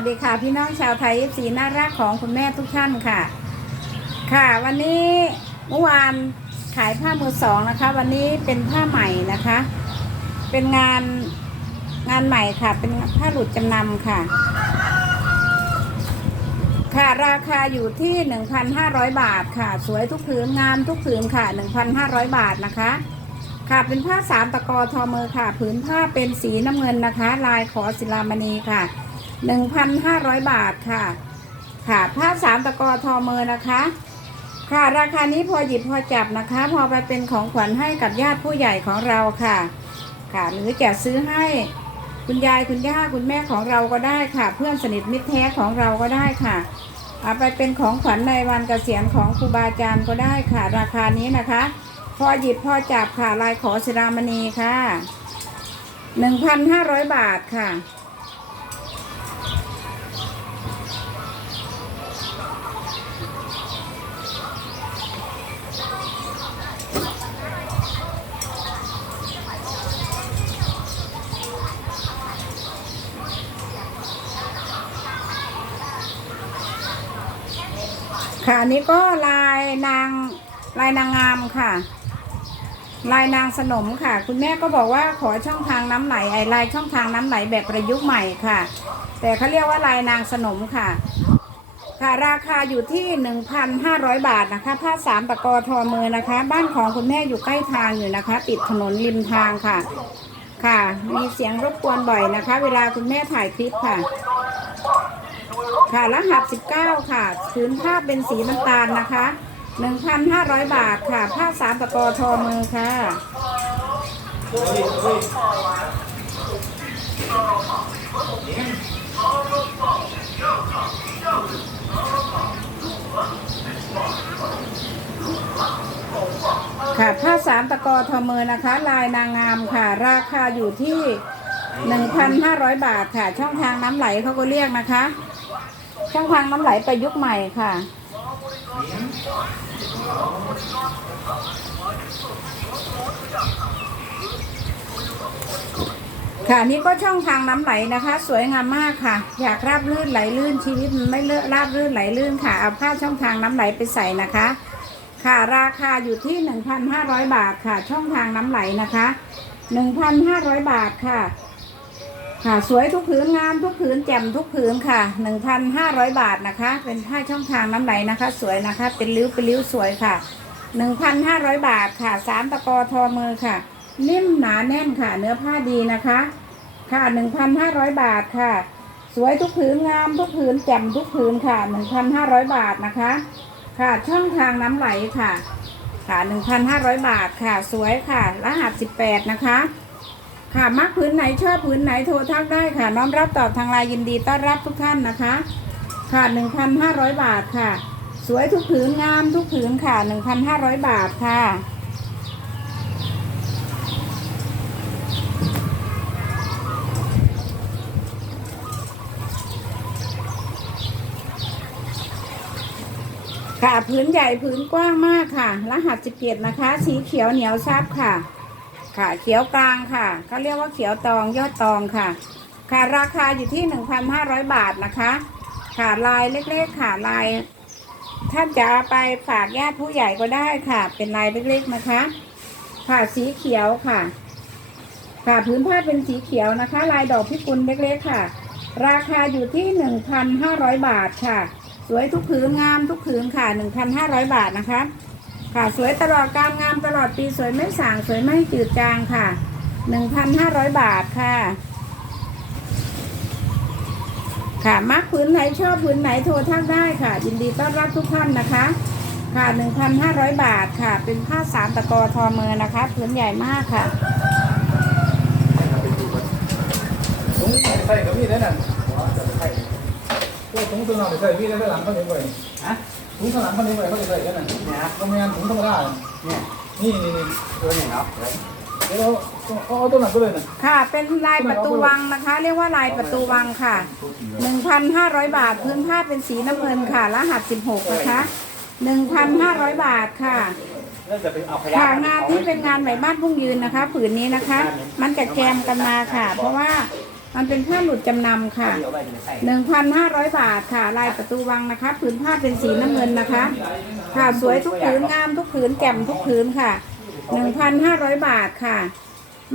วัสดีค่ะพี่น้องชาวไทยสีน่ารักของคุณแม่ทุกท่านค่ะ ค่ะวันนี้เมื่อวานขายผ้ามือสองนะคะ วันนี้เป็นผ้าใหม่นะคะ เป็นงานงานใหม่ค่ะ เป็นผ้าหลุดจำนำค่ะ ค่ะราคาอยู่ที่1,500บาทค่ะ สวยทุกผืนงามทุกผืนค่ะ1,500บาทนะคะค่ะเป็นผ้าสามตะกอทอมือค่ะ ผืนผ้าเป็นสีน้ำเงินนะคะ ลายขอศิลามณีค่ะ 1,500 บาทค่ะ ค่ะผ้าสามตะกอทอมือนะคะ ค่ะราคานี้พอหยิบพอจับนะคะ พอไปเป็นของขวัญให้กับญาติผู้ใหญ่ของเราค่ะ ค่ะหรือจะซื้อให้คุณยายคุณย่าคุณแม่ของเราก็ได้ค่ะ เพื่อนสนิทมิตรแท้ของเราก็ได้ค่ะเอาไปเป็นของขวัญในวันเกษียณของครูบาอาจารย์ก็ได้ค่ะ ราคานี้นะคะ พอหยิบพอจับค่ะลายขอศิรามณีค่ะ 1,500 บาทค่ะ ค่ะอันนี้ก็ลายนางลายนางงามค่ะ ลายนางสนมค่ะ คุณแม่ก็บอกว่าขอช่องทางน้ำไหลไอลายช่องทางน้ำไหลแบบประยุกต์ใหม่ค่ะ แต่เขาเรียกว่าลายนางสนมค่ะ ค่ะราคาอยู่ที่ 1,500 บาทนะคะ ผ้าสามตะกอทอมือนะคะ บ้านของคุณแม่อยู่ใกล้ทางอยู่นะคะ ติดถนนริมทางค่ะ ค่ะ มีเสียงรบกวนบ่อยนะคะ เวลาคุณแม่ถ่ายคลิปค่ะ ค่ะรหัส19 ค่ะผืนผ้าเป็นสีน้ำตาลนะคะ 1,500 บาทค่ะ ผ้าสามตะกอทอมือค่ะค่ะผ้าสามตะกอทอมือนะคะ ลายนางงามค่ะ ราคาอยู่ที่ 1,500 บาทค่ะ ช่องทางน้ำไหลเขาก็เรียกนะคะ ช่องทางน้ำไหลประยุกต์ใหม่ค่ะ ค่ะนี่ก็ช่องทางน้ำไหลนะคะ สวยงามมากค่ะ อยากราบลื่นไหลลื่นชีวิตมันไม่เลอะราบลื่นไหลลื่นค่ะเอาผ้าช่องทางน้ำไหลไปใส่นะคะ ค่ะราคาอยู่ที่ 1,500 บาทค่ะ ช่องทางน้ำไหลนะคะ 1,500 บาทค่ะ ค่ะสวยทุกผืนงามทุกผืนแจ่มทุกผืนค่ะ 1,500 บาทนะคะ เป็นผ้าช่องทางน้ำไหลนะคะ สวยนะคะ เป็นริ้วเป็นริ้วสวยค่ะ 1,500 บาทค่ะสามตะกอทอมือค่ะ นิ่มหนาแน่นค่ะ เนื้อผ้าดีนะคะ ค่ะ 1,500 บาทค่ะ สวยทุกผืนงามทุกผืนแจ่มทุกผืนค่ะ 1,500 บาทนะคะ ค่ะช่องทางน้ำไหลค่ะ ค่ะ 1,500 บาทค่ะ สวยค่ะ รหัส 18 นะคะ ค่ะมักผืนไหนชอบผืนไหนโทรทักได้ค่ะ น้อมรับตอบทางไลน์ยินดีต้อนรับทุกท่านนะคะ ค่ะ 1,500 บาทค่ะ สวยทุกผืนงามทุกผืนค่ะ 1,500 บาทค่ะค่ะผืนใหญ่ผืนกว้างมากค่ะ รหัสสิบเจ็ดนะคะ สีเขียวเหนียวซับค่ะ ค่ะ เขียวกลางค่ะเขาเรียกว่าเขียวตองยอดตองค่ะ ค่ะราคาอยู่ที่หนึ่งพันห้าร้อยบาทนะคะ ค่ะลายเล็กๆค่ะลายท่านจะเอาไปฝากญาติผู้ใหญ่ก็ได้ค่ะ เป็นลายเล็กๆนะคะ ค่ะสีเขียวค่ะ ค่ะพื้นผ้าเป็นสีเขียวนะคะ ลายดอกพิกุลเล็กๆค่ะ ราคาอยู่ที่หนึ่งพันห้าร้อยบาทค่ะ สวยทุกผืนงามทุกผืนค่ะ 1,500 บาทนะคะ ค่ะสวยตลอดการงามตลอดปีสวยไม่สางสวยไม่จืดจางค่ะ1,500บาทค่ะ ค่ะมักผืนไหนชอบผืนไหนโทรทักได้ค่ะ ยินดีต้อนรับทุกท่านนะคะ ค่ะ1,500บาทค่ะ เป็นผ้าสามตะกอทอมือนะคะผืนใหญ่มากค่ะถุงใส่กับมีดนั่นน่ะพวกถุงตัวหลังใส่มีดแล้หลังเขาเลี้ยงไว้ฮะ ถุงข้างหลังเขาเลี้ยงไว้เขาจะใส่กันน่ะเนี่ยครับโรงงานถุงธรรมดาเนี่ยนี่นี่นี่ตัวนี้ครับเดี๋ยวเราเอาเอาตัวหนักไปเลยนะค่ะ เป็นลายประตูวังนะคะ เรียกว่าลายประตูวังค่ะ 1,500 บาท พื้นผ้าเป็นสีน้ำเงินค่ะ รหัส 16 นะคะ 1,500 บาทค่ะแล้วจะไปเอาขยะค่ะงานที่เป็นงานไหมบ้านพุ่งยืนนะคะ ผืนนี้นะคะ มันจะแกมกันมาค่ะ เพราะว่า มันเป็นผ้าหลุดจำนำค่ะหนึ่งพันห้าร้อยบาทค่ะ ลายประตูวังนะคะ ผืนผ้าเป็นสีน้ำเงินนะคะ ค่ะสวยทุกผืนงามทุกผืนแจ่มทุกผืนค่ะหนึ่งพันห้าร้อยบาทค่ะ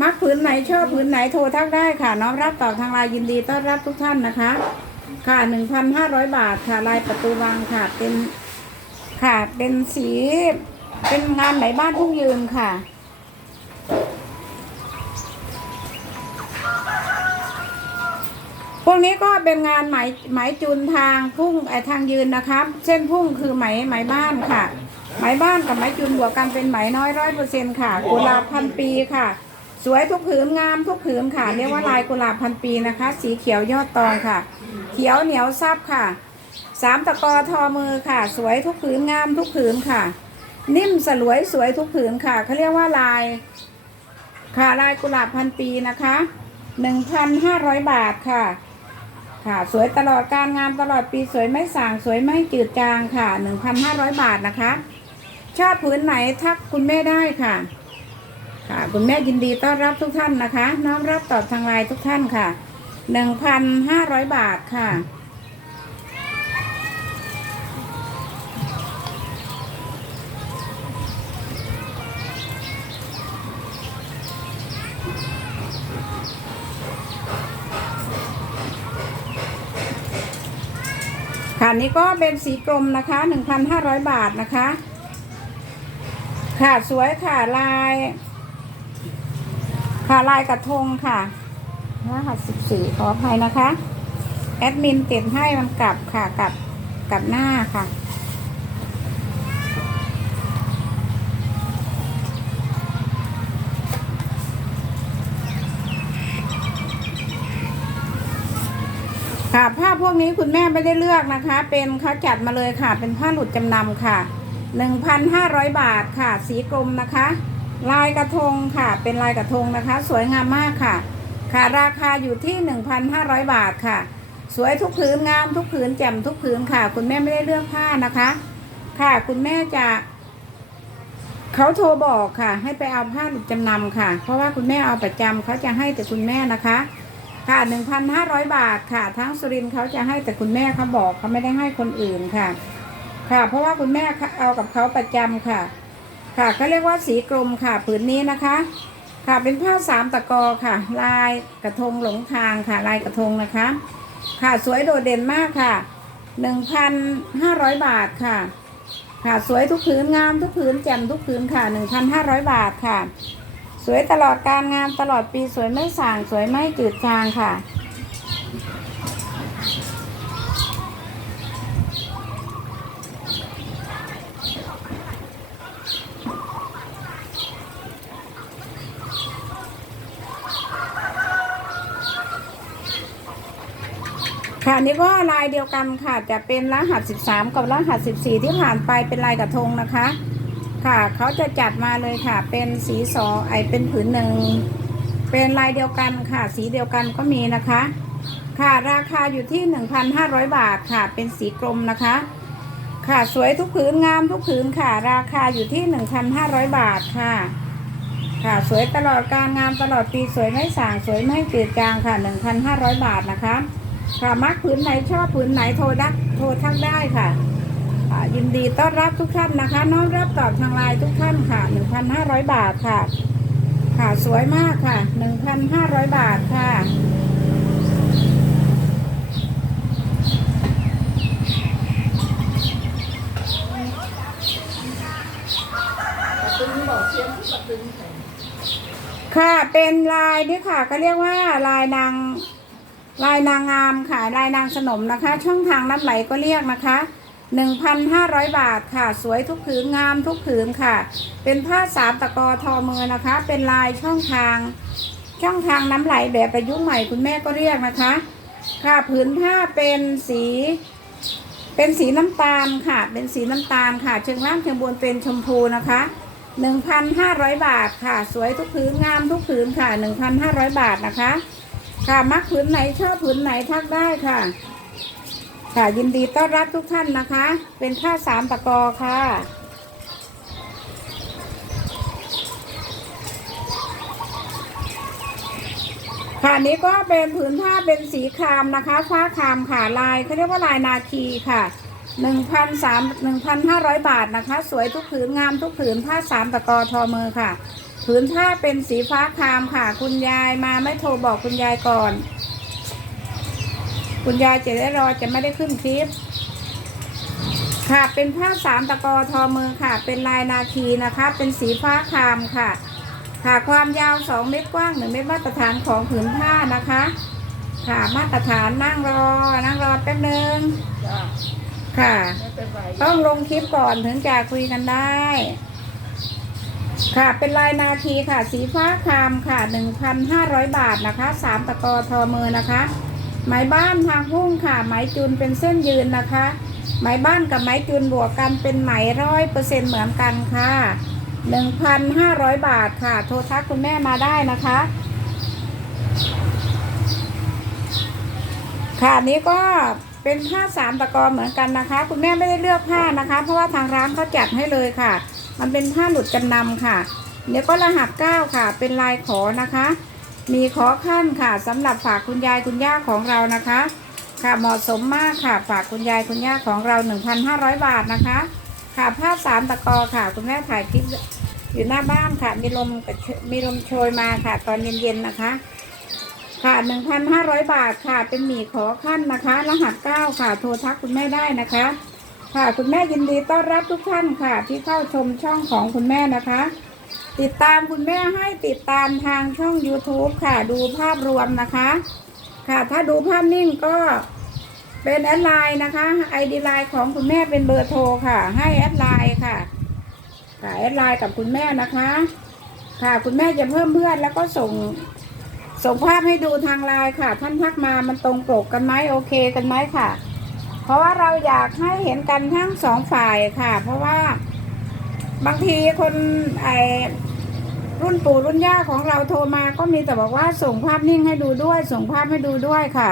มักผืนไหนชอบผืนไหนโทรทักได้ค่ะ น้อมรับตอบทางไลน์ยินดีต้อนรับทุกท่านนะคะ ค่ะหนึ่งพันห้าร้อยบาทค่ะ ลายประตูวังค่ะเป็นค่ะเป็นสีเป็นงานไหนบ้านทุ่งยืนค่ะ พวกนี้ก็เป็นงานไหมไหมจุนทางพุ่งไอทางยืนนะครับ เส้นพุ่งคือไหมไหมบ้านค่ะ ไหมบ้านกับไหมจุนบวกกันเป็นไหมน้อยร้อยเปอร์เซ็นต์ค่ะกุหลาบพันปีค่ะ สวยทุกผืนงามทุกผืนค่ะ เรียกว่าลายกุหลาบพันปีนะคะ สีเขียวยอดตองค่ะ เขียวเหนียวซับค่ะสามตะกอทอมือค่ะ สวยทุกผืนงามทุกผืนค่ะ นิ่มสลวยสวยทุกผืนค่ะเขาเรียกว่าลาย ค่ะลายกุหลาบพันปีนะคะหนึ่งพันห้าร้อยบาทค่ะ ค่ะ สวยตลอดการงามตลอดปีสวยไม่สางสวยไม่จืดจางค่ะหนึ่งพันห้าร้อยบาทนะคะ ชอบผืนไหนทักคุณแม่ได้ค่ะ ค่ะ คุณแม่ยินดีต้อนรับทุกท่านนะคะ น้อมรับตอบทางไลน์ทุกท่านค่ะหนึ่งพันห้าร้อยบาทค่ะ ค่ะนี่ก็เป็นสีกรมนะคะ 1,500 บาทนะคะ ค่ะสวยค่ะลาย ค่ะลายกระทงค่ะรหัส14ขออภัยนะคะ แอดมินติดให้มันกลับค่ะกลับกลับหน้าค่ะ กนี้คุณแม่ไม่ได้เลือกนะคะ เป็นเขาจัดมาเลยค่ะ เป็นผ้าหลุดจำนำค่ะ 1,500 บาทค่ะ สีกรมนะคะ ลายกระทงค่ะ เป็นลายกระทงนะคะ สวยงามมากค่ะ ค่ะราคาอยู่ที่ 1,500 บาทค่ะ สวยทุกผืนงามทุกผืนแจ่มทุกผืนค่ะ คุณแม่ไม่ได้เลือกผ้านะคะ ค่ะคุณแม่จะเขาโทรบอกค่ะ ให้ไปเอาผ้าหลุดจำนำค่ะ เพราะว่าคุณแม่เอาประจำเขาจะให้แต่คุณแม่นะคะ ค่ะ 1,500 บาทค่ะ ทั้งสุรินเขาจะให้แต่คุณแม่เขาบอกเขาไม่ได้ให้คนอื่นค่ะ ค่ะ เพราะว่าคุณแม่เอากับเขาประจำค่ะ ค่ะเขาเรียกว่าสีกรมค่ะผืนนี้นะคะ ค่ะเป็นผ้าสามตะกอค่ะ ลายกระทงหลงทางค่ะ ลายกระทงนะคะ ค่ะสวยโดดเด่นมากค่ะ 1,500 บาทค่ะ ค่ะสวยทุกผืนงามทุกผืนแจ่มทุกผืนค่ะ 1,500 บาทค่ะ สวยตลอดการงานตลอดปีสวยไม่ส่างสวยไม่จืดจางค่ะ ค่ะนี่ก็ลายเดียวกันค่ะ จะเป็นรหัส 13 กับรหัส 14 ที่ผ่านไปเป็นลายกระทงนะคะ ค่ะเขาจะจัดมาเลยค่ะ เป็นสีสอไอเป็นผืนหนึ่งเป็นลายเดียวกันค่ะ สีเดียวกันก็มีนะคะ ค่ะราคาอยู่ที่ 1,500 บาทค่ะ เป็นสีกรมนะคะ ค่ะสวยทุกผืนงามทุกผืนค่ะ ราคาอยู่ที่ 1,500 บาทค่ะ ค่ะสวยตลอดการงานตลอดปีสวยไม่สางสวยไม่จืดจางค่ะ 1,500 บาทนะคะ ค่ะมักผืนไหนชอบผืนไหนโทรดักโทรทักได้ค่ะ ยินดีต้อนรับทุกท่านนะคะ น้อมรับตอบทางไลน์ทุกท่านค่ะ 1,500 บาทค่ะ ค่ะสวยมากค่ะ 1,500 บาทค่ะค่ะ เป็นลายนี่ค่ะ ก็เรียกว่าลายนาง ลายนางงามค่ะ ลายนางสนมนะคะ ช่องทางน้ำไหลก็เรียกนะคะ 1,500 บาทค่ะ สวยทุกผืนงามทุกผืนค่ะ เป็นผ้าสามตะกอทอมือนะคะ เป็นลายช่องทาง ช่องทางน้ำไหลแบบประยุกต์ใหม่คุณแม่ก็เรียกนะคะ ค่ะผืนผ้าเป็นสี เป็นสีน้ำตาลค่ะ เป็นสีน้ำตาลค่ะเชิงล่างเชิงบนเป็นชมพูนะคะ1,500 บาทค่ะ สวยทุกผืนงามทุกผืนค่ะ 1,500 บาทนะคะ ค่ะมักผืนไหนชอบผืนไหนทักได้ค่ะ ค่ะยินดีต้อนรับทุกท่านนะคะ เป็นผ้าสามตะกอค่ะ ค่ะนนี้ก็เป็นผืนผ้าเป็นสีครามนะคะฟ้าครามค่ะลายเขาเรียกว่าลายนาคีค่ะหนึ่งพันสามหนึ่งพันห้าร้อยบาทนะคะ สวยทุกผืนงามทุกผืนผ้าสามตะกอทอมือค่ะ ผืนผ้าเป็นสีฟ้าครามค่ะ คุณยายมาไม่โทรบอกคุณยายก่อน คุณยายจะได้รอจะไม่ได้ขึ้นคลิป ค่ะ เป็นผ้าสามตะกอทอมือค่ะ เป็นลายนาคีนะคะ เป็นสีฟ้าครามค่ะ ค่ะความยาว2เมตรกว้าง1เมตรมาตรฐานของผืนผ้านะคะ ค่ะมาตรฐานนั่งรอ นั่งรอแป๊บนึงค่ะ ต้องลงคลิปก่อนถึงจะคุยกันได้ ค่ะเป็นลายนาคีค่ะ สีฟ้าครามค่ะ1,500บาทนะคะสามตะกอทอมือนะคะ ไหมบ้านทางพุ่งค่ะ ไหมจุนเป็นเส้นยืนนะคะ ไหมบ้านกับไหมจุนบวกกันเป็นไหมร้อยเปอร์เซ็นเหมือนกันค่ะ1,500บาทค่ะ โทรทักคุณแม่มาได้นะคะ ค่ะนนี้ก็เป็นผ้าสามตะกอเหมือนกันนะคะ คุณแม่ไม่ได้เลือกผ้านะคะ เพราะว่าทางร้านเขาจัดให้เลยค่ะ มันเป็นผ้าหลุดจำนำค่ะเดี๋ยวก็รหัสเก้าค่ะ เป็นลายขอนะคะ มีขอขั้นค่ะสำหรับฝากคุณยายคุณย่าของเรานะคะ ค่ะเหมาะสมมากค่ะฝากคุณยายคุณย่าของเรา 1,500 บาทนะคะ ค่ะผ้าสามตะกอค่ะ คุณแม่ถ่ายคลิปอยู่หน้าบ้านค่ะ มีลมมีลมโชยมาค่ะ ตอนเย็นๆนะคะ ค่ะ 1,500 บาทค่ะ เป็นหมี่ขอขั้นนะคะ รหัส 9 ค่ะ โทรทักคุณแม่ได้นะคะ ค่ะคุณแม่ยินดีต้อนรับทุกท่านค่ะ ที่เข้าชมช่องของคุณแม่นะคะ ติดตามคุณแม่ให้ติดตามทางช่อง YouTube ค่ะ ดูภาพรวมนะคะ ค่ะ ถ้าดูภาพนิ่งก็เป็นแอดไลน์นะคะไอดีไลน์ของคุณแม่เป็นเบอร์โทรค่ะ ให้แอดไลน์ค่ะ ค่ะแอดไลน์กับคุณแม่นะคะ ค่ะ คุณแม่จะเพิ่มเพื่อนแล้วก็ส่งส่งภาพให้ดูทางไลน์ค่ะ ท่านทักมามันตรงปกกันไหมโอเคกันไหมค่ะ เพราะว่าเราอยากให้เห็นกันทั้งสองฝ่ายค่ะ เพราะว่าบางทีคนไอ รุ่นปู่รุ่นย่าของเราโทรมาก็มีแต่บอกว่าส่งภาพนิ่งให้ดูด้วย ส่งภาพให้ดูด้วยค่ะ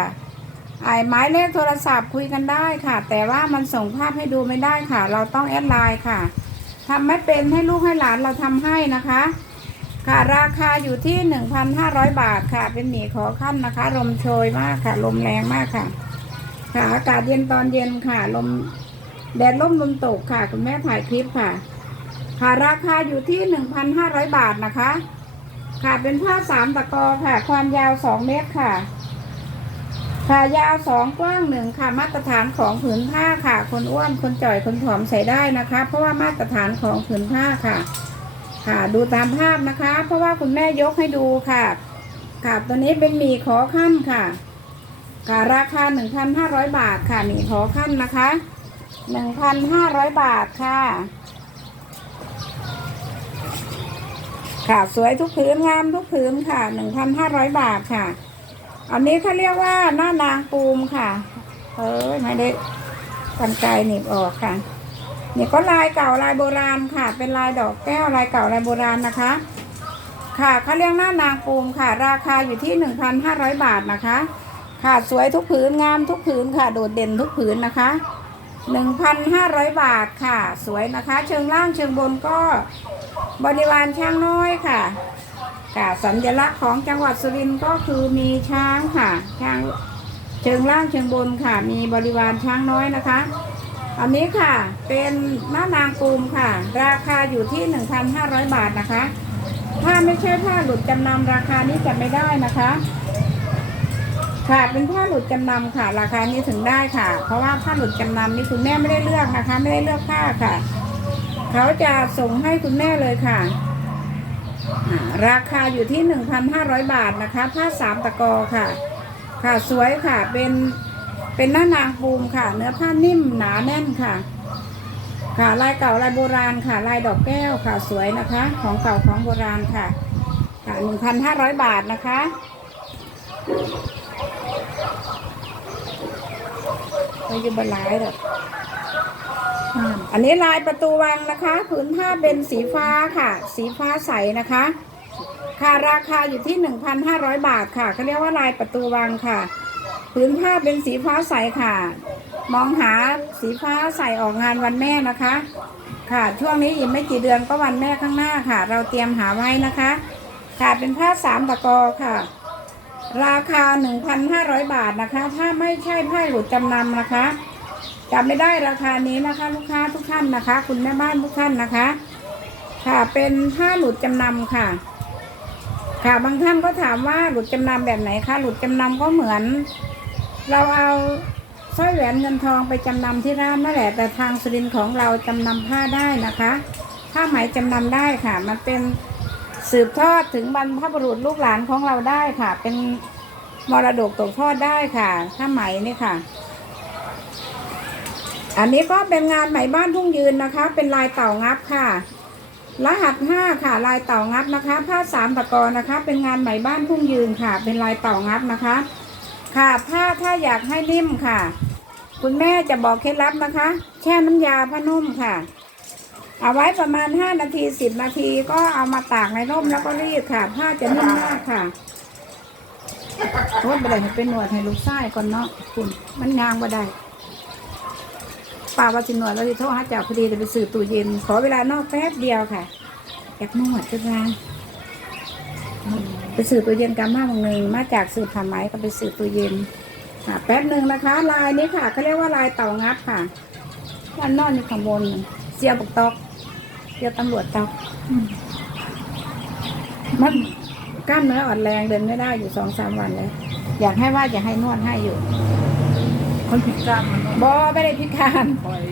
ไอหมายเลขโทรศัพท์คุยกันได้ค่ะ แต่ว่ามันส่งภาพให้ดูไม่ได้ค่ะ เราต้องแอดไลน์ค่ะทำไม่เป็นให้ลูกให้หลานเราทำให้นะคะ ค่ะราคาอยู่ที่ 1,500 บาทค่ะ เป็นหมี่ขอขั้นนะคะ ลมโชยมากค่ะ ลมแรงมากค่ะ ค่ะอากาศเย็นตอนเย็นค่ะ ลมแดดล่มลมตกค่ะ คุณแม่ถ่ายคลิปค่ะ ค่ะราคาอยู่ที่ 1,500 บาทนะคะ ค่ะเป็นผ้าสามตะกอค่ะ ความยาว 2 เมตรค่ะค่ะยาวสองกว้างหนึ่งค่ะ มาตรฐานของผืนผ้าค่ะ คนอ้วนคนจ่อยคนผอมใส่ได้นะคะ เพราะว่ามาตรฐานของผืนผ้าค่ะ ค่ะดูตามภาพนะคะ เพราะว่าคุณแม่ยกให้ดูค่ะค่ะตัวนี้เป็นหมี่ขอขั้นค่ะค่ะราคา 1,500 บาทค่ะหมี่ขอขั้นนะคะ 1,500 บาทค่ะ ค่ะ สวยทุกผืนงามทุกผืนค่ะ1,500บาทค่ะ อันนี้เขาเรียกว่าหน้านางปูมค่ะ เออไม่ได้กันไกลหนีบออกค่ะนี่ก็ลายเก่าลายโบราณค่ะ เป็นลายดอกแก้วลายเก่าลายโบราณนะคะ ค่ะเขาเรียกหน้านางปูมค่ะ ราคาอยู่ที่1,500บาทนะคะ ค่ะสวยทุกผืนงามทุกผืนค่ะ โดดเด่นทุกผืนนะคะ1,500บาทค่ะ สวยนะคะ เชิงล่างเชิงบนก็ บริวารช้างน้อยค่ะค่ะสัญลักษณ์ของจังหวัดสุรินทร์ก็คือมีช้างค่ะ ช้างเชิงล่างเชิงบนค่ะ มีบริวารช้างน้อยนะคะ อันนี้ค่ะเป็นหน้านางปูมค่ะ ราคาอยู่ที่ 1,500 บาทนะคะ ถ้าไม่ใช่ผ้าหลุดจำนำราคานี้จะไม่ได้นะคะค่ะเป็นผ้าหลุดจำนำค่ะ ราคานี้ถึงได้ค่ะ เพราะว่าผ้าหลุดจำนำนี่คุณแม่ไม่ได้เลือกนะคะ ไม่ได้เลือกผ้าค่ะ เขาจะส่งให้คุณแม่เลยค่ะ ราคาอยู่ที่ 1,500 บาทนะคะ ผ้าสามตะกอค่ะ ค่ะสวยค่ะ เป็นเป็นหน้านางปูมค่ะ เนื้อผ้านิ่มหนาแน่นค่ะ ค่ะลายเก่าลายโบราณค่ะ ลายดอกแก้วค่ะสวยนะคะ ของเก่าของโบราณค่ะ ค่ะ 1,500 บาทนะคะไม่อยู่บนลายหร อันนี้ลายประตูวังนะคะผืนผ้าเป็นสีฟ้าค่ะ สีฟ้าใสนะคะ ค่ะราคาอยู่ที่ 1,500 บาทค่ะเขาเรียกว่าลายประตูวังค่ะผืนผ้าเป็นสีฟ้าใสค่ะ มองหาสีฟ้าใสออกงานวันแม่นะคะ ค่ะช่วงนี้อีกไม่กี่เดือนก็วันแม่ข้างหน้าค่ะ เราเตรียมหาไว้นะคะ ค่ะเป็นผ้าสามตะกอค่ะ ราคา 1,500 บาทนะคะ ถ้าไม่ใช่ผ้าหลุดจำนำนะคะ จำไม่ได้ราคานี้นะคะ ลูกค้าทุกท่านนะคะ คุณแม่บ้านทุกท่านนะคะ ค่ะเป็นผ้าหลุดจำนำค่ะ ค่ะบางท่านก็ถามว่าหลุดจำนำแบบไหนคะหลุดจำนำก็เหมือน เราเอาสร้อยแหวนเงินทองไปจำนำที่ร้านนั่นแหละ แต่ทางสุรินของเราจำนำผ้าได้นะคะผ้าไหมจำนำได้ค่ะ มันเป็นสืบทอดถึงบรรพบุรุษลูกหลานของเราได้ค่ะ เป็นมรดกตกทอดได้ค่ะผ้าไหมนี่ค่ะ อันนี้ก็เป็นงานไหมบ้านทุ่งยืนนะคะ เป็นลายเต่างับค่ะ รหัสห้าค่ะ ลายเต่างับนะคะ ผ้าสามตะกอนะคะ เป็นงานไหมบ้านทุ่งยืนค่ะ เป็นลายเต่างับนะคะ ค่ะผ้าถ้าอยากให้นิ่มค่ะ คุณแม่จะบอกเคล็ดลับนะคะ แช่น้ำยาผ้านุ่มค่ะ เอาไว้ประมาณ 5 นาที 10 นาทีก็เอามาตากในร่มแล้วก็รีดค่ะ ผ้าจะนุ่มมากค่ะโทษไปเลยเป็นหนวดให้ลูกไส้ก่อนเนาะคุณมันงางมาได้ ป่าว่าจิหนวดแล้วที่โทษหาเจ้าพอดีจะไปสื่อตู้เย็น ขอเวลานอกแป๊บเดียวค่ะอยากนวดจะงานไปสื่อตู้เย็นกันมาบางหนึ่งมาจากสื่อผ้าไหมก็ไปสื่อตู้เย็นค่ะแป๊บหนึ่งนะคะ ลายนี้ค่ะเขาเรียกว่าลายเต่างับค่ะด้านนอกอยู่ข้างบนเสียบกตอกเดี๋ยตำรวจจับอืมมันกล้ามเนื้ออ่อนแรงเดินไม่ได้อยู่สองสามวันแล้วอยากให้ว่าอยากให้นวดให้อยู่ คนพิการมันบอไม่ได้พิการคอย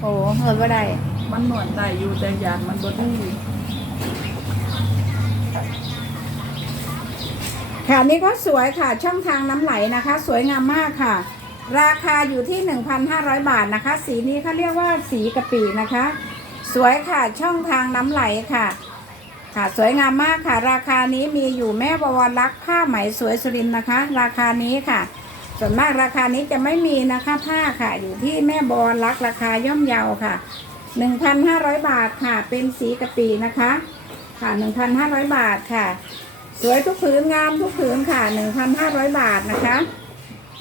โอ้เหินว่าได้ มันนวดได้อยู่แต่ยานมันบ่ดีค่ะนี่ก็สวยค่ะ ช่องทางน้ำไหลนะคะ สวยงามมากค่ะ ราคาอยู่ที่ 1,500 บาทนะคะ สีนี้เขาเรียกว่าสีกะปินะคะ สวยค่ะช่องทางน้ำไหลค่ะ ค่ะ สวยงามมากค่ะ ราคานี้มีอยู่แม่บวรรักษ์ผ้าไหมสวยสุรินทร์นะคะ ราคานี้ค่ะ ส่วนมากราคานี้จะไม่มีนะคะผ้าค่ะ อยู่ที่แม่บวรรักราคาย่อมเยาค่ะ 1,500 บาทค่ะ เป็นสีกะปินะคะ ค่ะ 1,500 บาทค่ะ สวยทุกผืนงามทุกผืนค่ะ 1,500 บาทนะคะ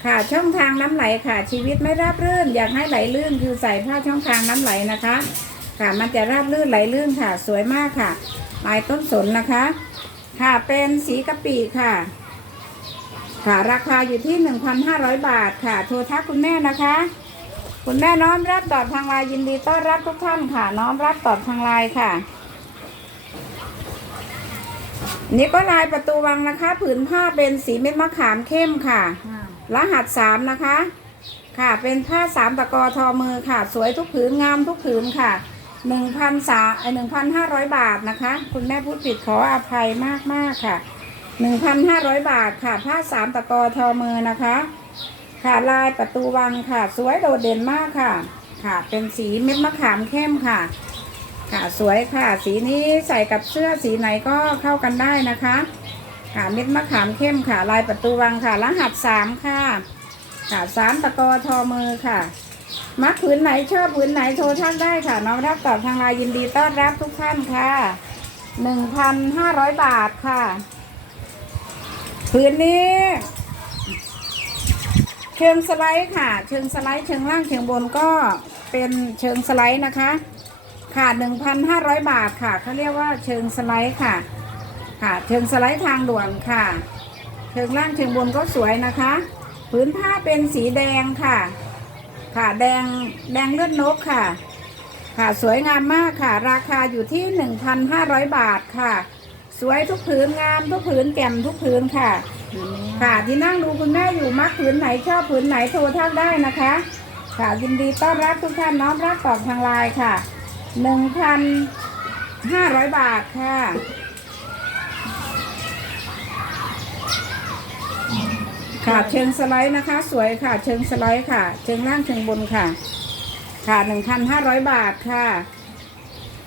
ค่ะช่องทางน้ำไหลค่ะ ชีวิตไม่ราบรื่น อยากให้ไหลลื่นคือใส่ผ้าช่องทางน้ำไหลนะคะ ค่ะมันจะราบลื่นไหลลื่นค่ะ สวยมากค่ะลายต้นสนนะคะ ค่ะเป็นสีกะปิค่ะ ค่ะ ราคาอยู่ที่ 1,500 บาทค่ะ โทรทักคุณแม่นะคะ คุณแม่น้อมรับตอบทางไลน์ยินดีต้อนรับทุกท่านค่ะ น้อมรับตอบทางไลน์ค่ะ นี่ก็ลายประตูวังนะคะ ผืนผ้าเป็นสีเม็ดมะขามเข้มค่ะ รหัสสามนะคะ ค่ะ เป็นผ้าสามตะกอทอมือค่ะ สวยทุกผืนงามทุกผืนค่ะหนึ่งพันสาหนึ่งพันห้าร้อยบาทนะคะ คุณแม่พูดผิดขออภัยมากมากค่ะ หนึ่งพันห้าร้อยบาทค่ะ ผ้าสามตะกอทอมือนะคะ ค่ะลายประตูวังค่ะ สวยโดดเด่นมากค่ะ ค่ะ เป็นสีเม็ดมะขามเข้มค่ะ ค่ะสวยค่ะ สีนี้ใส่กับเสื้อสีไหนก็เข้ากันได้นะคะ ค่ะเม็ดมะขามเข้มค่ะ ลายประตูวังค่ะ รหัสสามค่ะ ค่ะสามตะกอทอมือค่ะ มักผืนไหนชอบผืนไหนโทรท่านได้ค่ะ น้องรับตอบทางไลน์ยินดีต้อนรับทุกท่านค่ะหนึ่งพันห้าร้อยบาทค่ะ ผืนนี้ เชิงสไลด์ค่ะ เชิงสไลด์เชิงล่างเชิงบนก็เป็นเชิงสไลด์นะคะ ค่ะหนึ่งพันห้าร้อยบาทค่ะเขาเรียกว่าเชิงสไลด์ค่ะ ค่ะ เชิงสไลด์ทางด่วนค่ะ เชิงล่างเชิงบนก็สวยนะคะผืนผ้าเป็นสีแดงค่ะ ค่ะแดงแดงเลือดนกค่ะ ค่ะสวยงามมากค่ะ ราคาอยู่ที่ 1,500 บาทค่ะ สวยทุกผืนงามทุกผืนแก่มทุกผืนค่ะ ค่ะที่นั่งดูคุณแม่อยู่มักผืนไหนชอบผืนไหนโทรทักได้นะคะ ค่ะยินดีต้อนรับทุกท่านน้อมรับตอบทางไลน์ค่ะ1,500บาทค่ะค่ะเชิงสไลด์นะคะ สวยค่ะ เชิงสไลด์ค่ะ เชิงล่างเชิงบนค่ะ ค่ะหนึ่งพันห้าร้อยบาทค่ะ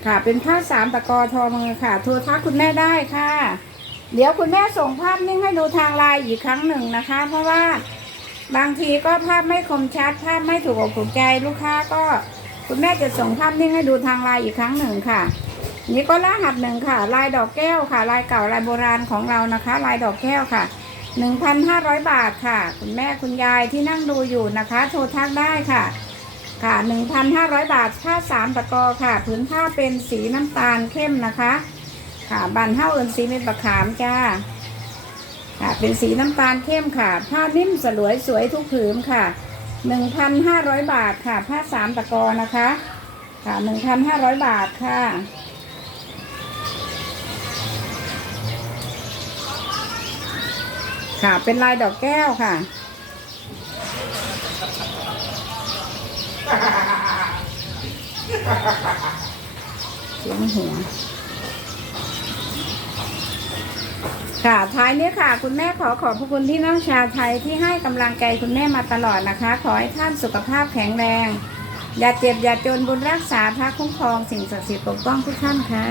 ค่ะเป็นผ้าสามตะกอทอมือค่ะโทรทักคุณแม่ได้ค่ะ เดี๋ยวคุณแม่ส่งภาพนิ่งให้ดูทางไลน์อีกครั้งหนึ่งนะคะ เพราะว่าบางทีก็ภาพไม่คมชัดภาพไม่ถูกอกถูกใจลูกค้าก็คุณแม่จะส่งภาพนิ่งให้ดูทางไลน์อีกครั้งหนึ่งค่ะ นี่ก็รหัสหนึ่งค่ะ ลายดอกแก้วค่ะ ลายเก่าลายโบราณของเรานะคะ ลายดอกแก้วค่ะ1,500บาทค่ะ คุณแม่คุณยายที่นั่งดูอยู่นะคะ โทรทักได้ค่ะ ค่ะ 1,500 บาทผ้าสามตะกอค่ะผืนผ้าเป็นสีน้ำตาลเข้มนะคะ ค่ะบันเท่าเอินสีเม็ดบะขามจ้าค่ะเป็นสีน้ำตาลเข้มค่ะ ผ้านิ่มสลวยสวยทุกผืนค่ะ 1,500 บาทค่ะ ผ้าสามตะกอนะคะ ค่ะ 1,500 บาทค่ะค่ะ เป็นลายดอกแก้วค่ะ เสียงหัว ค่ะท้ายนี้ค่ะ คุณแม่ขอขอบพระคุณที่น้องชาวไทยที่ให้กำลังใจคุณแม่มาตลอดนะคะ ขอให้ท่านสุขภาพแข็งแรง อย่าเจ็บอย่าจนบุญรักษาพระคุ้มครองสิ่งศักดิ์สิทธิ์ปกป้องทุกท่านค่ะ